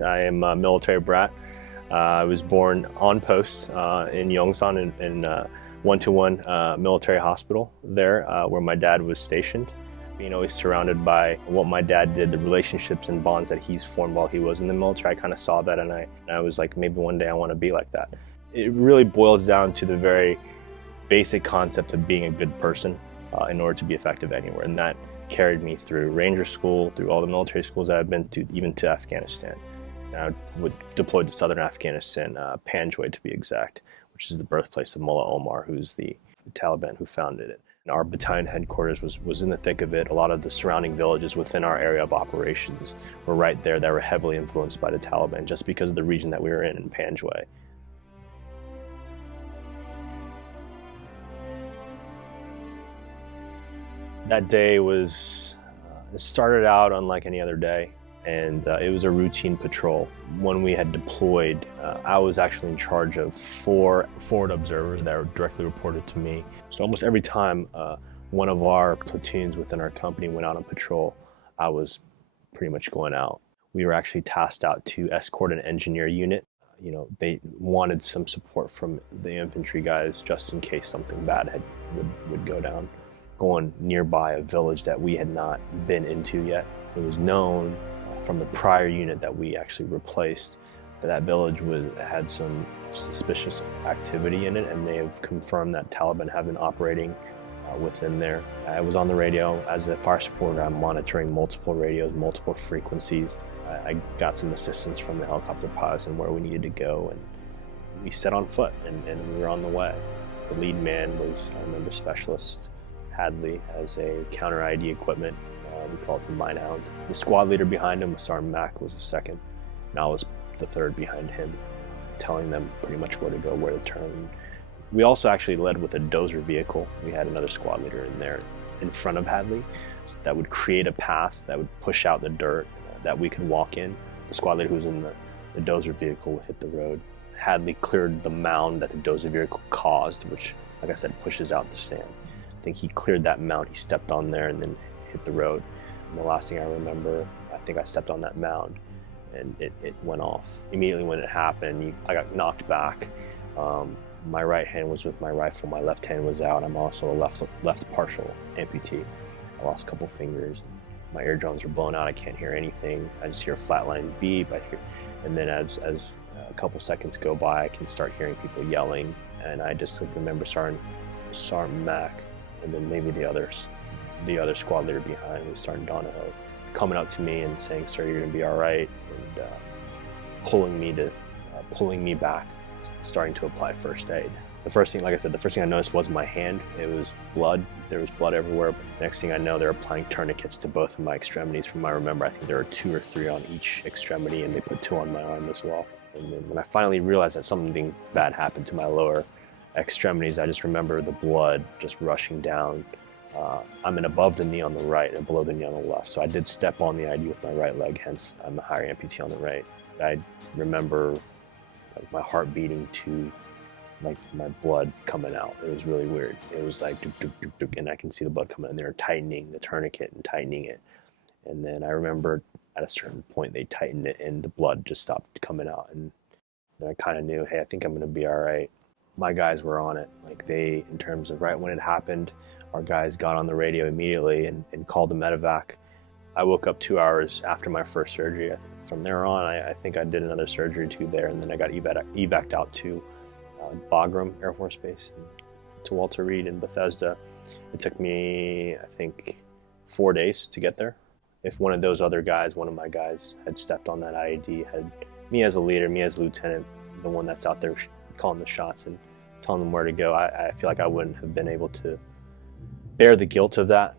I am a military brat. I was born on post in Yongsan in 121 military hospital there where my dad was stationed. Being always surrounded by what my dad did, the relationships and bonds that he's formed while he was in the military, I kind of saw that, and I was like, maybe one day I want to be like that. It really boils down to the very basic concept of being a good person in order to be effective anywhere, and that carried me through Ranger School, through all the military schools that I've been to, even to Afghanistan. I was deployed to southern Afghanistan, Panjwai to be exact, which is the birthplace of Mullah Omar, who's the Taliban who founded it. And our battalion headquarters was in the thick of it. A lot of the surrounding villages within our area of operations were right there that were heavily influenced by the Taliban just because of the region that we were in Panjwai. That day it started out unlike any other day, and it was a routine patrol. When we had deployed, I was actually in charge of 4 forward observers that were directly reported to me. So almost every time one of our platoons within our company went out on patrol, I was pretty much going out. We were actually tasked out to escort an engineer unit. You know, they wanted some support from the infantry guys just in case something bad would go down. Going nearby a village that we had not been into yet. It was known from the prior unit that we actually replaced that village had some suspicious activity in it, and they have confirmed that Taliban have been operating within there. I was on the radio as a fire supporter. I'm monitoring multiple radios, multiple frequencies. I got some assistance from the helicopter pilots and where we needed to go, and we set on foot and we were on the way. The lead man was, I remember, Specialist Hadley as a counter ID equipment. We call it the Mine Hound. The squad leader behind him was Sergeant Mack, was the second, and I was the third behind him, telling them pretty much where to go, where to turn. We also actually led with a dozer vehicle. We had another squad leader in there in front of Hadley that would create a path that would push out the dirt that we could walk in. The squad leader who was in the dozer vehicle would hit the road. Hadley cleared the mound that the dozer vehicle caused, which, like I said, pushes out the sand. I think he cleared that mound, he stepped on there and then hit the road. And the last thing I remember, I think I stepped on that mound and it went off. Immediately when it happened, I got knocked back. My right hand was with my rifle, my left hand was out. I'm also a left partial amputee. I lost a couple fingers. My eardrums are blown out, I can't hear anything. I just hear a flatline beep, and then as a couple seconds go by, I can start hearing people yelling, and I just remember Sergeant Mack, and then maybe the other squad leader behind was Sergeant Donahoe, coming up to me and saying, "Sir, you're gonna be all right," and pulling me back, starting to apply first aid. The first thing I noticed was my hand. It was blood. There was blood everywhere. Next thing I know, they're applying tourniquets to both of my extremities. From what I remember, I think there were 2 or 3 on each extremity, and they put 2 on my arm as well. And then when I finally realized that something bad happened to my lower extremities, I just remember the blood just rushing down. I'm in above the knee on the right and below the knee on the left. So I did step on the ID with my right leg, hence I'm a higher amputee on the right. I remember my heart beating to like my blood coming out. It was really weird. It was like duk, duk, duk, duk, and I can see the blood coming in. They were tightening the tourniquet and tightening it. And then I remember at a certain point they tightened it and the blood just stopped coming out. And I kind of knew, hey, I think I'm gonna be all right. My guys were on it. Like in terms of right when it happened, our guys got on the radio immediately and called the medevac. I woke up 2 hours after my first surgery. From there on, I think I did another surgery too there, and then I got evac'd out to Bagram Air Force Base, to Walter Reed in Bethesda. It took me, I think, 4 days to get there. If one of my guys had stepped on that IED, had me as a leader, me as a lieutenant, the one that's out there calling the shots and telling them where to go, I feel like I wouldn't have been able to bear the guilt of that.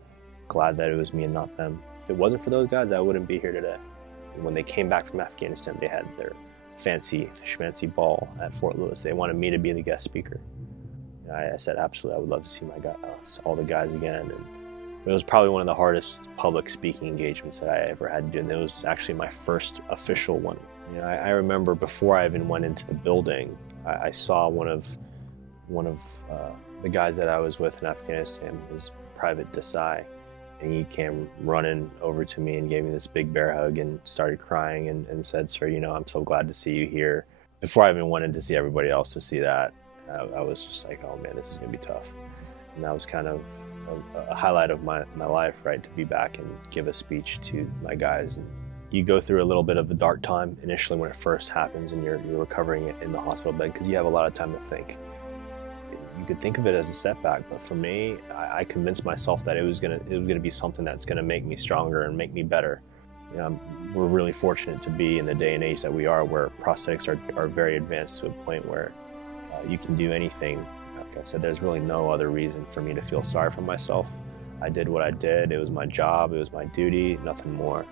Glad that it was me and not them. If it wasn't for those guys, I wouldn't be here today. When they came back from Afghanistan, they had their fancy schmancy ball at Fort Lewis. They wanted me to be the guest speaker. I said, absolutely, I would love to see all the guys again. And it was probably one of the hardest public speaking engagements that I ever had to do, and it was actually my first official one. You know, I remember before I even went into the building, I saw one of the guys that I was with in Afghanistan, was Private Desai, And he came running over to me and gave me this big bear hug and started crying and said, "Sir, I'm so glad to see you here." Before I even wanted to see everybody else to see that, I was just like, oh man, this is gonna be tough. And that was kind of a highlight of my life, right? To be back and give a speech to my guys. And you go through a little bit of a dark time initially when it first happens and you're recovering in the hospital bed, because you have a lot of time to think. You could think of it as a setback, but for me, I convinced myself that it was gonna be something that's gonna make me stronger and make me better. We're really fortunate to be in the day and age that we are, where prosthetics are very advanced to a point where you can do anything. Like I said, there's really no other reason for me to feel sorry for myself. I did what I did. It was my job. It was my duty, nothing more.